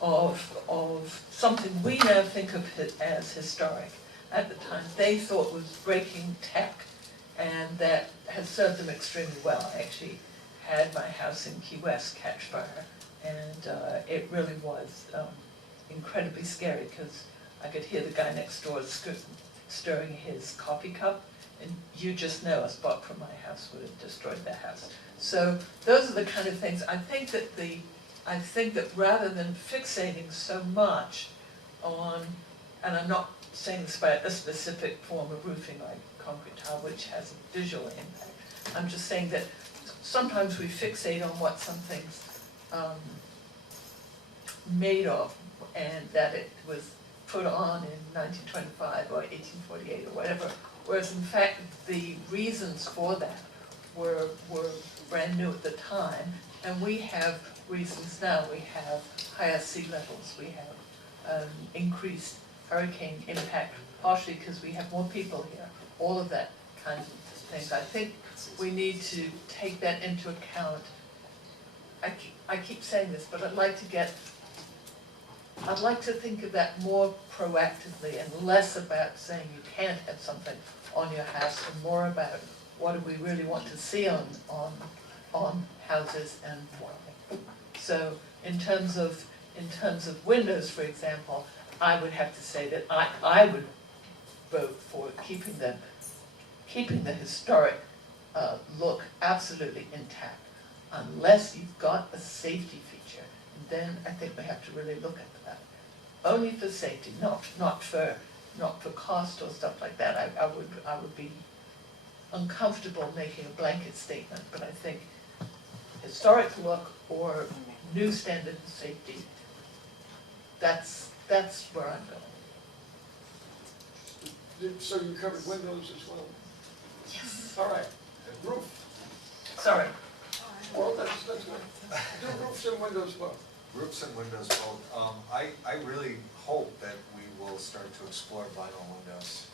of something we now think of as historic. At the time, they thought was breaking tech, and that has served them extremely well. I actually had my house in Key West catch fire, and it really was incredibly scary, because I could hear the guy next door stirring his coffee cup, and you just know a spark from my house would have destroyed their house. So those are the kind of things. I think that rather than fixating so much on, and I'm not saying this about a specific form of roofing like concrete tile, which has a visual impact. I'm just saying that sometimes we fixate on what something's made of, and that it was put on in 1925 or 1848 or whatever, whereas in fact the reasons for that were brand new at the time, and we have reasons now. We have higher sea levels, we have increased hurricane impact, partially because we have more people here, all of that kind of things. I think we need to take that into account. I keep saying this, but I'd like to think of that more proactively and less about saying you can't have something on your house, and more about what do we really want to see on houses and why. So in terms of windows, for example, I would have to say that I would vote for keeping the historic look absolutely intact, unless you've got a safety feature. And then I think we have to really look at that. Only for safety, not for cost or stuff like that. I would be uncomfortable making a blanket statement, but I think historic look or new standard of safety, that's where I'm going. So you covered windows as well? Yes. All right. Roof. Sorry. Well, that's good. Do roofs and windows well. Roofs and windows both. I really hope that we will start to explore vinyl windows.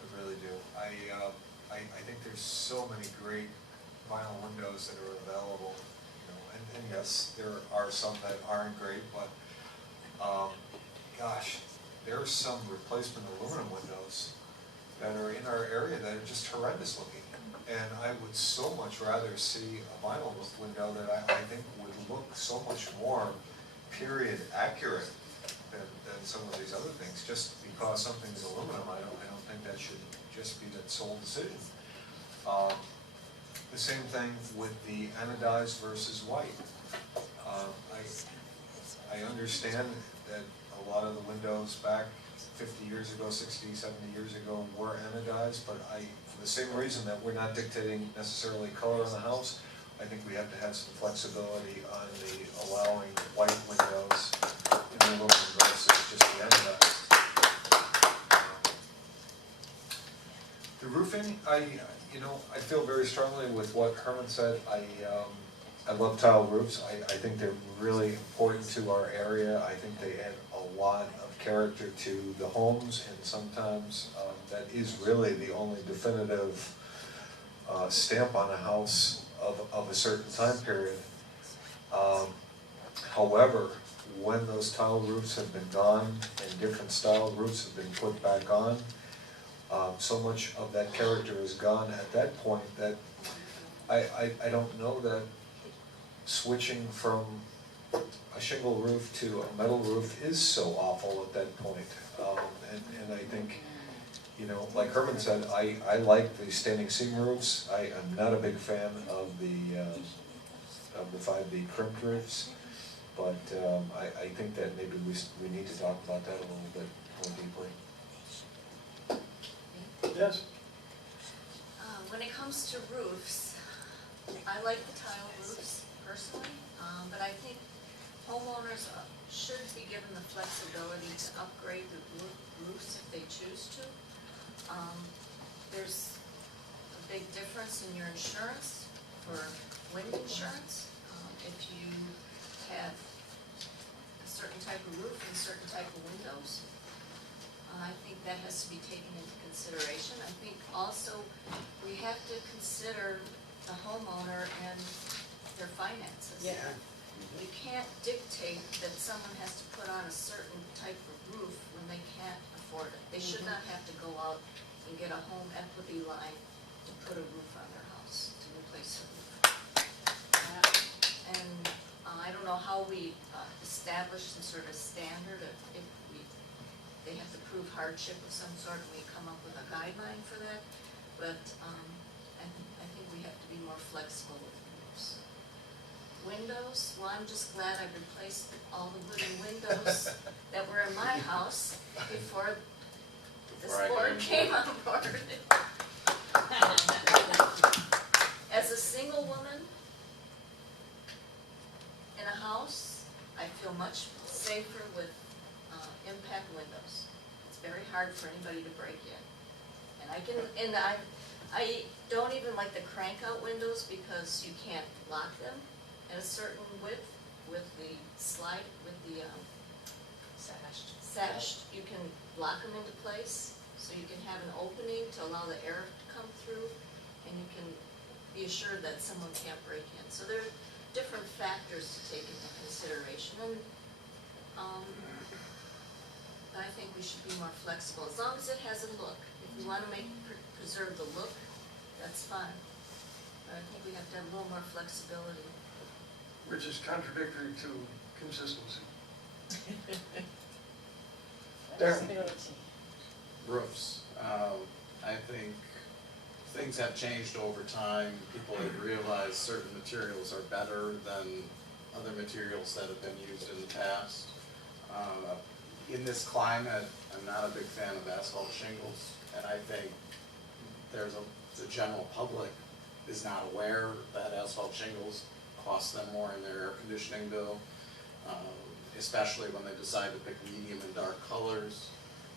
I really do. I think there's so many great vinyl windows that are available, you know, and yes, there are some that aren't great, but gosh, there are some replacement aluminum windows that are in our area that are just horrendous looking. And I would so much rather see a vinyl window that I think would look so much more period accurate than some of these other things. Just because something's aluminum, I don't think that should just be the sole decision. The same thing with the anodized versus white. I understand that a lot of the windows back 50 years ago, 60, 70 years ago were anodized, but for the same reason that we're not dictating necessarily color on the house, I think we have to have some flexibility on the allowing white windows in the aluminum versus just the anodized. The roofing, I feel very strongly with what Herman said. I love tile roofs. I think they're really important to our area. I think they add a lot of character to the homes, and sometimes that is really the only definitive stamp on a house of a certain time period. However, when those tile roofs have been gone and different style roofs have been put back on, so much of that character is gone at that point that I don't know that switching from a shingle roof to a metal roof is so awful at that point. And I think, like Herman said, I like the standing seam roofs. I am not a big fan of the 5B crimped roofs, but I think that maybe we need to talk about that a little bit more deeply. Yes? When it comes to roofs, I like the tile roofs personally, but I think homeowners should be given the flexibility to upgrade the roofs if they choose to. There's a big difference in your insurance for wind insurance. If you have a certain type of roof and certain type of windows, I think that has to be taken into consideration. I think also we have to consider the homeowner and their finances. Yeah. You can't dictate that someone has to put on a certain type of roof when they can't afford it. They should not have to go out and get a home equity line to put a roof on their house, to replace a roof. And I don't know how we establish some sort of standard if they have to prove hardship of some sort, and we come up with a guideline for that. But I think we have to be more flexible with roofs. Windows, well, I'm just glad I replaced all the wooden windows that were in my house before this Right. board came on board. As a single woman in a house, I feel much safer with impact windows. It's very hard for anybody to break in. And I don't even like the crank out windows because you can't lock them at a certain width with the slide, with the sash. You can lock them into place, so you can have an opening to allow the air to come through, and you can be assured that someone can't break in. So there are different factors to take into consideration, and I think we should be more flexible, as long as it has a look. If we want to preserve the look, that's fine. But I think we have to have a little more flexibility. Which is contradictory to consistency. Darren? Roofs. I think things have changed over time. People have realized certain materials are better than other materials that have been used in the past. In this climate, I'm not a big fan of asphalt shingles, and I think the general public is not aware that asphalt shingles cost them more in their air conditioning bill, especially when they decide to pick medium and dark colors.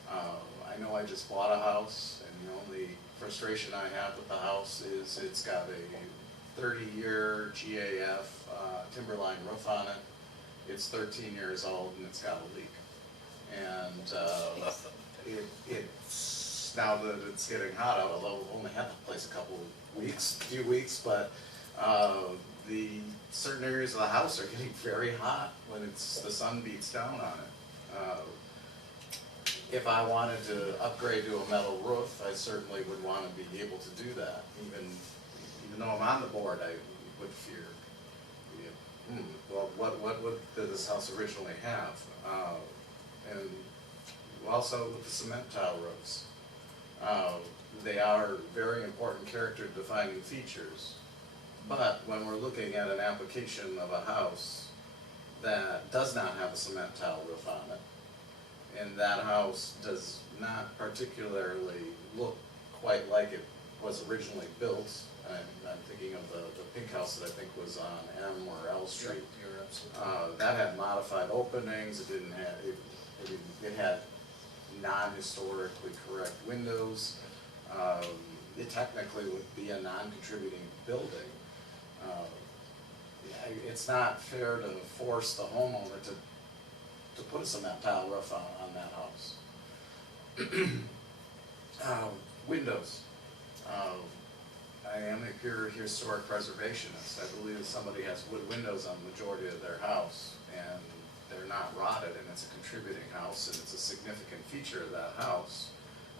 I know I just bought a house, and the only frustration I have with the house is it's got a 30-year GAF timberline roof on it. It's 13 years old and it's got a leak. And it's now that it's getting hot out, although we've only had the place a few weeks, but the certain areas of the house are getting very hot when the sun beats down on it. If I wanted to upgrade to a metal roof, I certainly would want to be able to do that. Even though I'm on the board, I would fear, well, what did this house originally have? And also with the cement tile roofs. They are very important character defining features. But when we're looking at an application of a house that does not have a cement tile roof on it, and that house does not particularly look quite like it was originally built, I'm thinking of the pink house that I think was on M or L Street. You're absolutely That had modified openings. It didn't have, it had non-historically correct windows. It technically would be a non-contributing building. It's not fair to force the homeowner to put a cement tile roof on that house. Windows. I am a pure historic preservationist. I believe if somebody has wood windows on the majority of their house and they're not rotted and it's a contributing house and it's a significant feature of that house,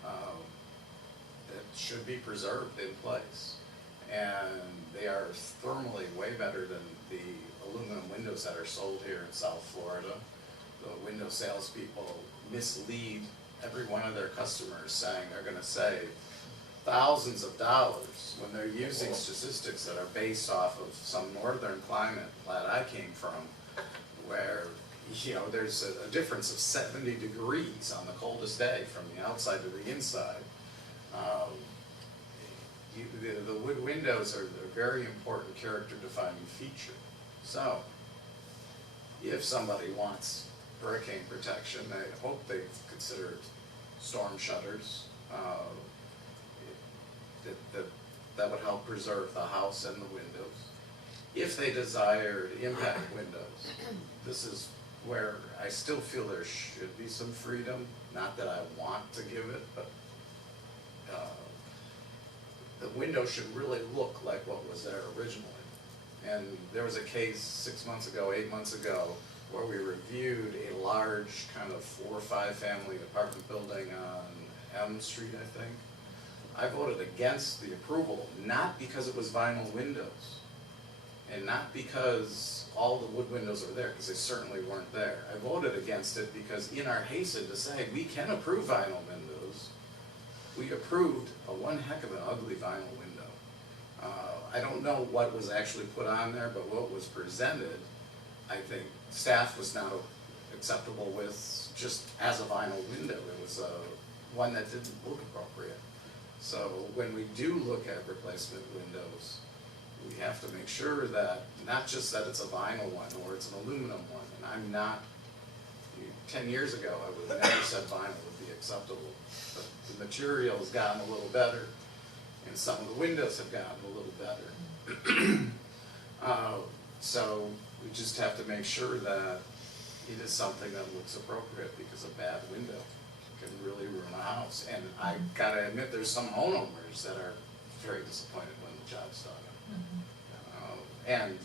that should be preserved in place. And they are thermally way better than the aluminum windows that are sold here in South Florida. The window salespeople mislead every one of their customers saying they're going to save thousands of dollars when they're using statistics that are based off of some northern climate that I came from, where there's a difference of 70 degrees on the coldest day from the outside to the inside. The wood windows are a very important character defining feature. So if somebody wants hurricane protection, I hope they've considered storm shutters. That would help preserve the house and the windows. If they desired impact windows, this is where I still feel there should be some freedom. Not that I want to give it, but the window should really look like what was there originally. And there was a case 6 months ago, 8 months ago, where we reviewed a large kind of 4 or 5 family apartment building on M Street, I think. I voted against the approval, not because it was vinyl windows, and not because all the wood windows are there, because they certainly weren't there. I voted against it because in our hasten to say we can approve vinyl windows, we approved a one heck of an ugly vinyl window. I don't know what was actually put on there, but what was presented, I think staff was not acceptable with just as a vinyl window. It was one that didn't look appropriate. So when we do look at replacement windows, we have to make sure that, not just that it's a vinyl one or it's an aluminum one, and I'm not, 10 years ago I would have never said vinyl would be acceptable, but the material's gotten a little better, and some of the windows have gotten a little better. So we just have to make sure that it is something that looks appropriate, because a bad window can really ruin a house. And I gotta admit, there's some homeowners that are very disappointed when the job's done. And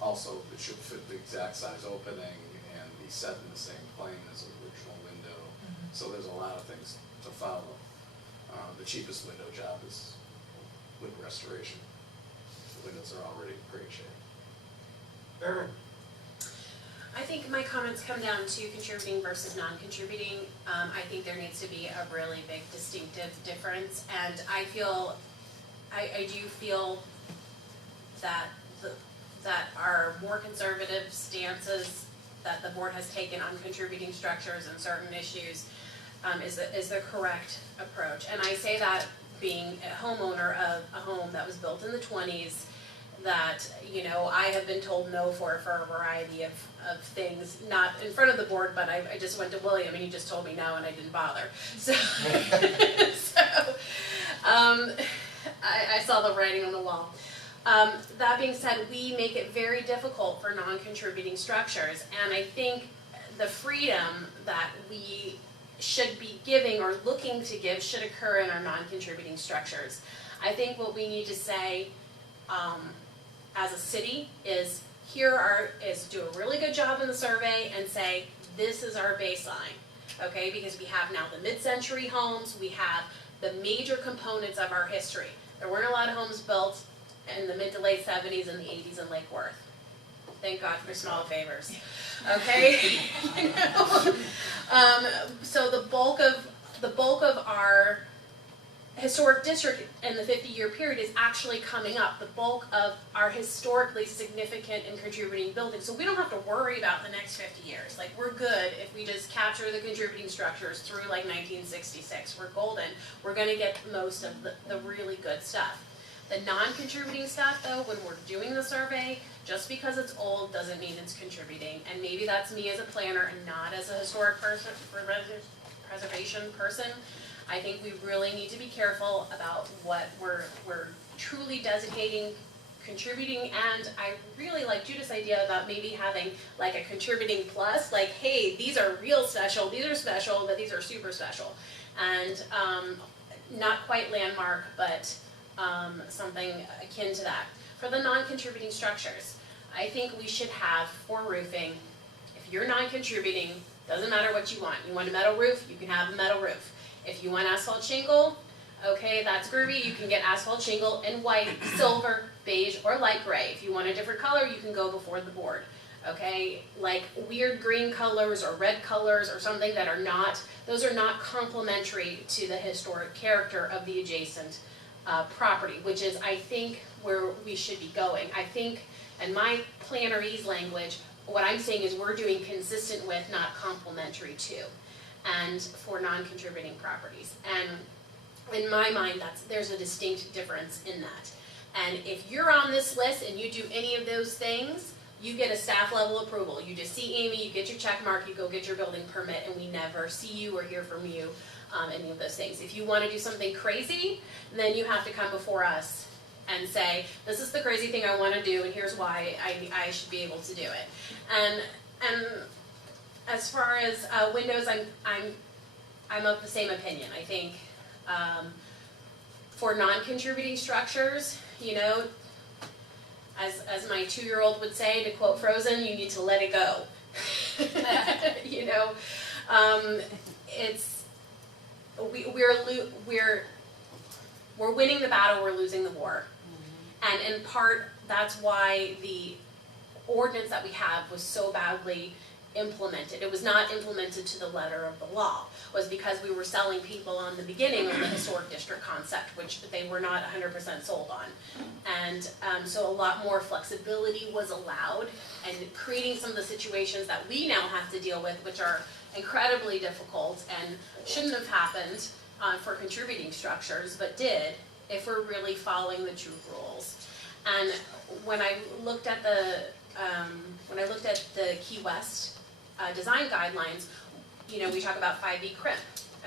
also, it should fit the exact size opening and be set in the same plane as the original window. So there's a lot of things to follow. The cheapest window job is wood restoration. The windows are already in great shape. Erin? I think my comments come down to contributing versus non-contributing. I think there needs to be a really big distinctive difference, and I do feel that that our more conservative stances that the board has taken on contributing structures and certain issues is the correct approach. And I say that being a homeowner of a home that was built in the 20s, that, you know, I have been told no for a variety of things, not in front of the board, but I just went to William and he just told me no and I didn't bother. So, I saw the writing on the wall. That being said, we make it very difficult for non-contributing structures, and I think the freedom that we should be giving or looking to give should occur in our non-contributing structures. I think what we need to say as a city is do a really good job in the survey and say this is our baseline, okay? Because we have now the mid-century homes, we have the major components of our history. There weren't a lot of homes built in the mid to late 70s and the 80s in Lake Worth. Thank God for small favors. Okay? You know? So the bulk of our historic district in the 50-year period is actually coming up. The bulk of our historically significant and contributing buildings. So we don't have to worry about the next 50 years. Like, we're good if we just capture the contributing structures through like 1966. We're golden. We're going to get most of the really good stuff. The non-contributing stuff, though, when we're doing the survey, just because it's old doesn't mean it's contributing. And maybe that's me as a planner and not as a historic person, preservation person. I think we really need to be careful about what we're truly designating contributing, and I really like Judith's idea about maybe having like a contributing plus, like, hey, these are real special, these are special, but these are super special. And not quite landmark, but something akin to that. For the non-contributing structures, I think we should have for roofing, if you're non-contributing, doesn't matter what you want. You want a metal roof, you can have a metal roof. If you want asphalt shingle, okay, that's groovy. You can get asphalt shingle in white, silver, beige, or light gray. If you want a different color, you can go before the board. Okay, like weird green colors or red colors or something that are not, those are not complementary to the historic character of the adjacent property, which is, I think, where we should be going. I think, in my plannerese language, what I'm saying is we're doing consistent with, not complementary to, and for non-contributing properties. And in my mind, there's a distinct difference in that. And if you're on this list and you do any of those things, you get a staff level approval. You just see Amy, you get your check mark, you go get your building permit, and we never see you or hear from you, any of those things. If you want to do something crazy, then you have to come before us and say, this is the crazy thing I want to do, and here's why I should be able to do it. And as far as windows, I'm of the same opinion. I think for non-contributing structures, you know, as my 2-year-old would say, to quote Frozen, you need to let it go. You know, it's, we're winning the battle, we're losing the war. And in part, that's why the ordinance that we have was so badly implemented. It was not implemented to the letter of the law, was because we were selling people on the beginning of the historic district concept, which they were not 100% sold on. And so a lot more flexibility was allowed, and creating some of the situations that we now have to deal with, which are incredibly difficult and shouldn't have happened for contributing structures, but did, if we're really following the true rules. And when I looked at the Key West design guidelines, you know, we talk about 5E crimp,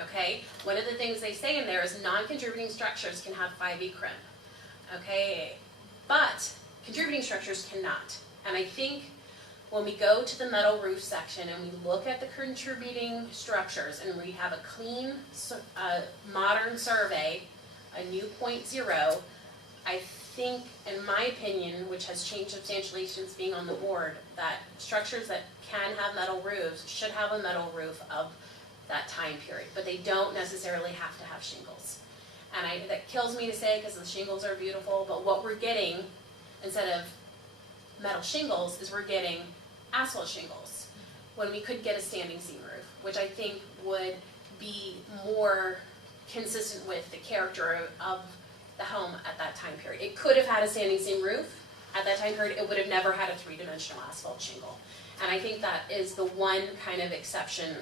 okay? One of the things they say in there is non-contributing structures can have 5E crimp, okay? But contributing structures cannot. And I think when we go to the metal roof section and we look at the contributing structures and we have a clean, modern survey, a new .0, I think, in my opinion, which has changed substantially since being on the board, that structures that can have metal roofs should have a metal roof of that time period, but they don't necessarily have to have shingles. And that kills me to say, because the shingles are beautiful, but what we're getting, instead of metal shingles, is we're getting asphalt shingles, when we could get a standing seam roof, which I think would be more consistent with the character of the home at that time period. It could have had a standing seam roof at that time period. It would have never had a 3-dimensional asphalt shingle. And I think that is the one kind of exception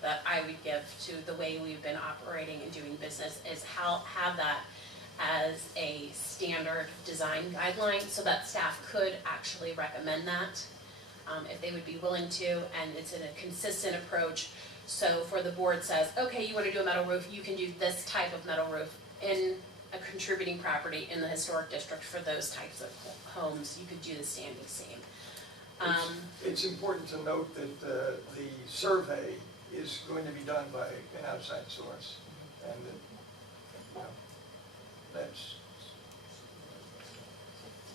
that I would give to the way we've been operating and doing business, is have that as a standard design guideline, so that staff could actually recommend that if they would be willing to, and it's in a consistent approach. So for the board says, okay, you want to do a metal roof, you can do this type of metal roof in a contributing property in the historic district. For those types of homes, you could do the standing seam. It's important to note that the survey is going to be done by an outside source, and that, you know, that's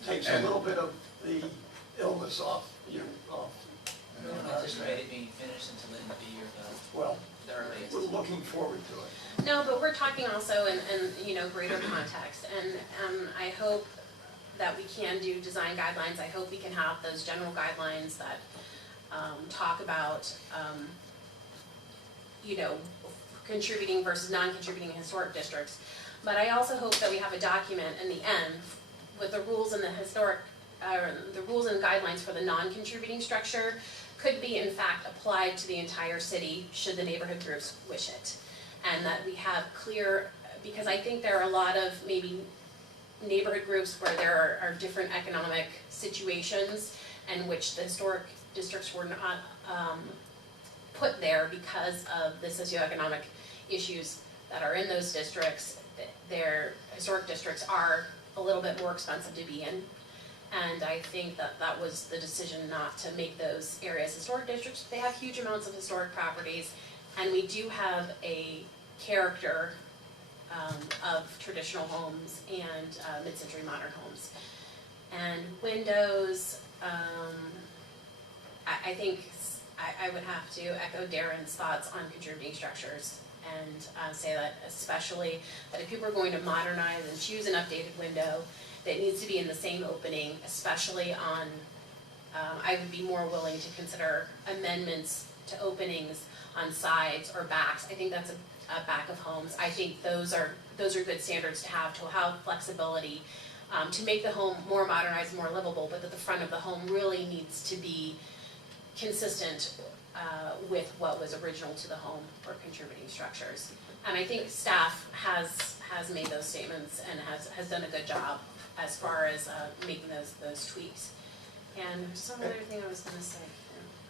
takes a little bit of the illness off you. We don't anticipate it being finished until the end of the year, though, Well, the earliest. we're looking forward to it. No, but we're talking also in you know, greater context, and I hope that we can do design guidelines. I hope we can have those general guidelines that talk about you know, contributing versus non-contributing in historic districts. But I also hope that we have a document in the end with the rules and the rules and guidelines for the non-contributing structure could be in fact applied to the entire city should the neighborhood groups wish it. And that we have clear, because I think there are a lot of maybe neighborhood groups where there are different economic situations in which the historic districts were not put there because of the socioeconomic issues that are in those districts. Their historic districts are a little bit more expensive to be in. And I think that that was the decision not to make those areas historic districts. They have huge amounts of historic properties, and we do have a character of traditional homes and mid-century modern homes. And windows, I think I would have to echo Darren's thoughts on contributing structures and say that especially that if people are going to modernize and choose an updated window, that needs to be in the same opening, especially on, I would be more willing to consider amendments to openings on sides or backs. I think that's a back of homes. I think those are good standards to have flexibility, to make the home more modernized, more livable, but that the front of the home really needs to be consistent with what was original to the home for contributing structures. And I think staff has made those statements and has done a good job as far as making those tweaks. And there's some other thing I was going to say.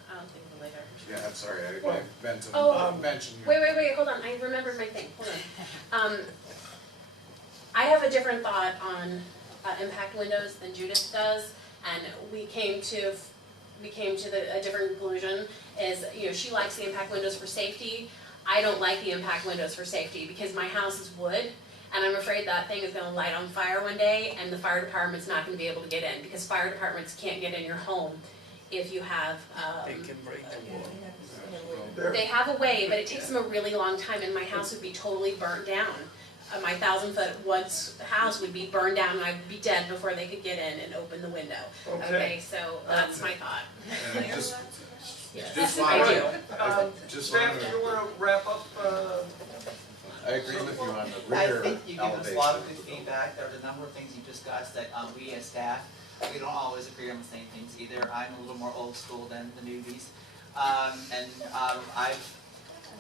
I'll think of it later. Yeah, I'm sorry, I What? meant to Oh. mention. Wait, hold on. I remembered my thing. Hold on. I have a different thought on impact windows than Judith does, and we came to a different conclusion. Is, you know, she likes the impact windows for safety. I don't like the impact windows for safety because my house is wood, And I'm afraid that thing is gonna light on fire one day, and the fire department's not gonna be able to get in, because fire departments can't get in your home if you have, They can break the wall. There- they have a way, but it takes them a really long time, and my house would be totally burnt down. My 1,000-foot woods house would be burned down, and I'd be dead before they could get in and open the window. Okay. So that's my thought. And just, Yes, just I wanted, do. just Staff, wanted do to, you wanna wrap up, I agree with you on the I rear think you give us a lot of good elevation. feedback. There was a number of things you discussed that we as staff, we don't always agree on the same things either. I'm a little more old school than the newbies. I've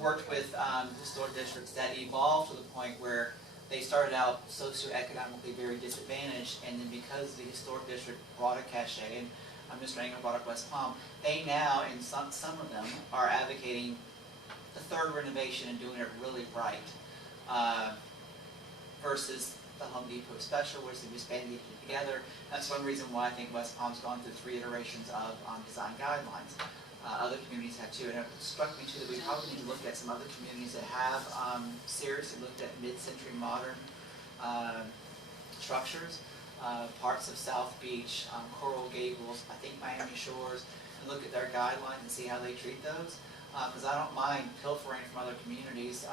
worked with historic districts that evolved to the point where they started out socioeconomically very disadvantaged, and then because the historic district brought a cachet, and Mr. Engel brought up West Palm, they now, and some of them, are advocating the third renovation and doing it really right. Versus the Home Depot special, which they just banded it together. That's one reason why I think West Palm's gone through 3 iterations of design guidelines. Other communities have too, and it struck me too that we probably need to look at some other communities that have seriously looked at mid-century modern structures, parts of South Beach, Coral Gables, I think Miami Shores, and look at their guidelines and see how they treat those. Because I don't mind pilfering from other communities,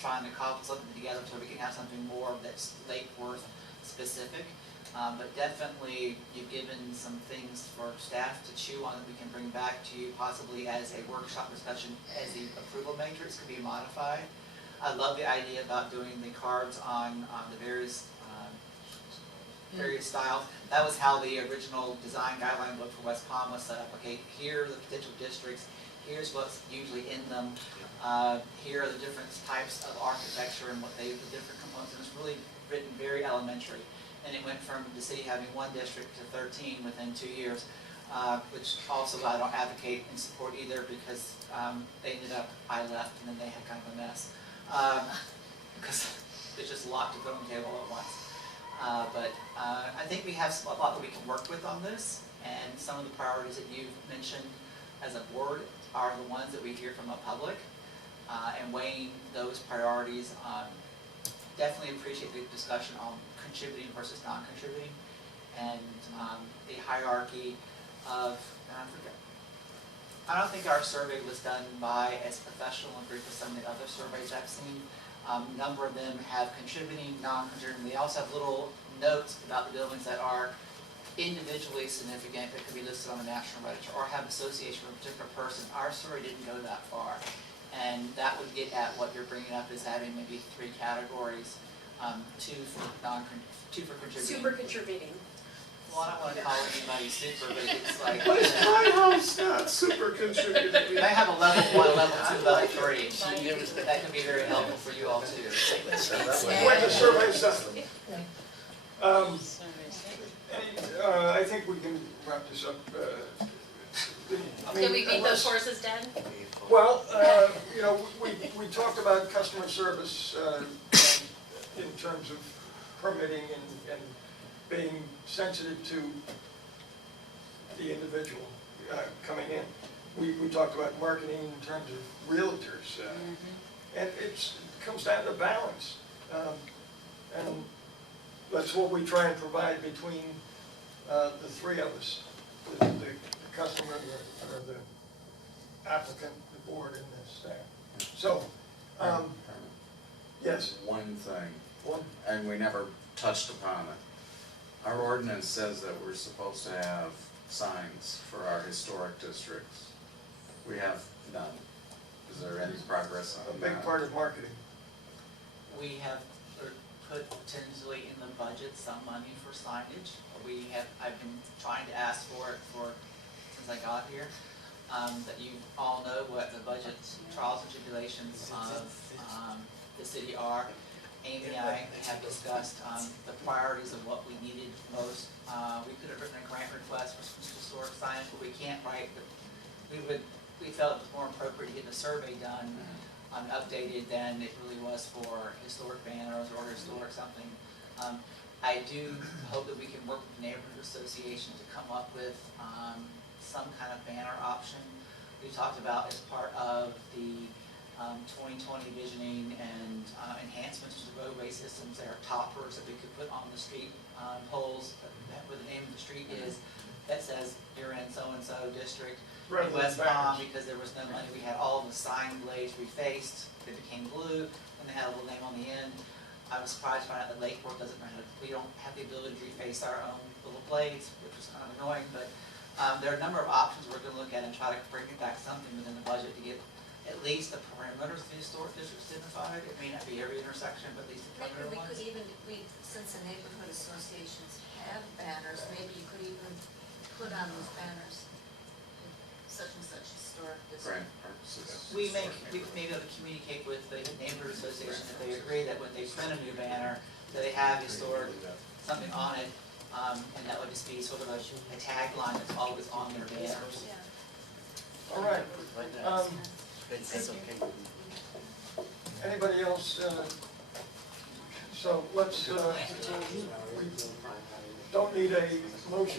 trying to cobble something together so we can have something more that's Lake Worth specific. But definitely, you've given some things for staff to chew on that we can bring back to you, possibly as a workshop discussion, as the approval matrix could be modified. I love the idea about doing the cards on the various styles. That was how the original design guideline book for West Palm was set up. Okay, here are the potential districts. Here's what's usually in them. Here are the different types of architecture and the different components. And it's really written very elementary. And it went from the city having 1 district to 13 within 2 years, which also I don't advocate and support either, because they ended up, I left, and then they had kind of a mess. Because it's just a lot to put on the table at once. But I think we have a lot that we can work with on this, and some of the priorities that you've mentioned as a board are the ones that we hear from the public, and weighing those priorities. Definitely appreciate the discussion on contributing versus non-contributing, and the hierarchy of, I don't think our survey was done by as professional a group as some of the other surveys I've seen. A number of them have contributing, non-contributing. They also have little notes about the buildings that are individually significant that could be listed on the National Register or have association with a particular person. Our survey didn't go that far, and that would get at what you're bringing up is having maybe 3 categories, 2 for contributing. Super contributing. Well, I don't want to call anybody super, but it's like What is my house not super contributing? we may have a level 1, level 2, level 3. That can be very helpful for you all too. when the survey's done? I think we can wrap this up. Did we beat those horses dead? Well, you know, we talked about customer service in terms of permitting and being sensitive to the individual coming in. We talked about marketing in terms of realtors, and it comes down to balance. And that's what we try and provide between the 3 of us, the customer, or the applicant, the board, and the staff. So, yes, One thing, one, and we never touched upon it. Our ordinance says that we're supposed to have signs for our historic districts. We have none. Is there any progress a on big that? part of marketing. We have put potentially in the budget some money for signage. I've been trying to ask for it since I got here. That you all know what the budget trials and tribulations of the city are. Amy and I have discussed the priorities of what we needed most. We could have written a grant request for some historic signage, but we can't write. We felt it was more appropriate to get the survey done, updated than it really was for historic banners or historic something. I do hope that we can work with the neighborhood association to come up with some kind of banner option. We talked about as part of the 2020 visioning and enhancements to the roadway systems. There are toppers that we could put on the street poles, where the name of the street is, that says you're in so-and-so district. Rather In than West Palm, banners. because there was no money, we had all the sign blades refaced, they became blue, and they had a little name on the end. I was surprised to find out that Lakeport doesn't know how to, we don't have the ability to reface our own little blades, which was kind of annoying, but there are a number of options we're gonna look at and try to bring it back something within the budget to get at least the perimeters of the historic districts identified. It may not be every intersection, but at least the Maybe perimeter we ones. could even, since the neighborhood associations have banners, maybe you could even put on those banners, such and such historic district. Grant purposes. We may be able to communicate with the neighborhood association if they agree that when they print a new banner, that they have historic, something on it, and that would just be sort of a tagline that's always on their banners. Yeah. All right. That's okay. Anybody else? So let's, we don't need a motion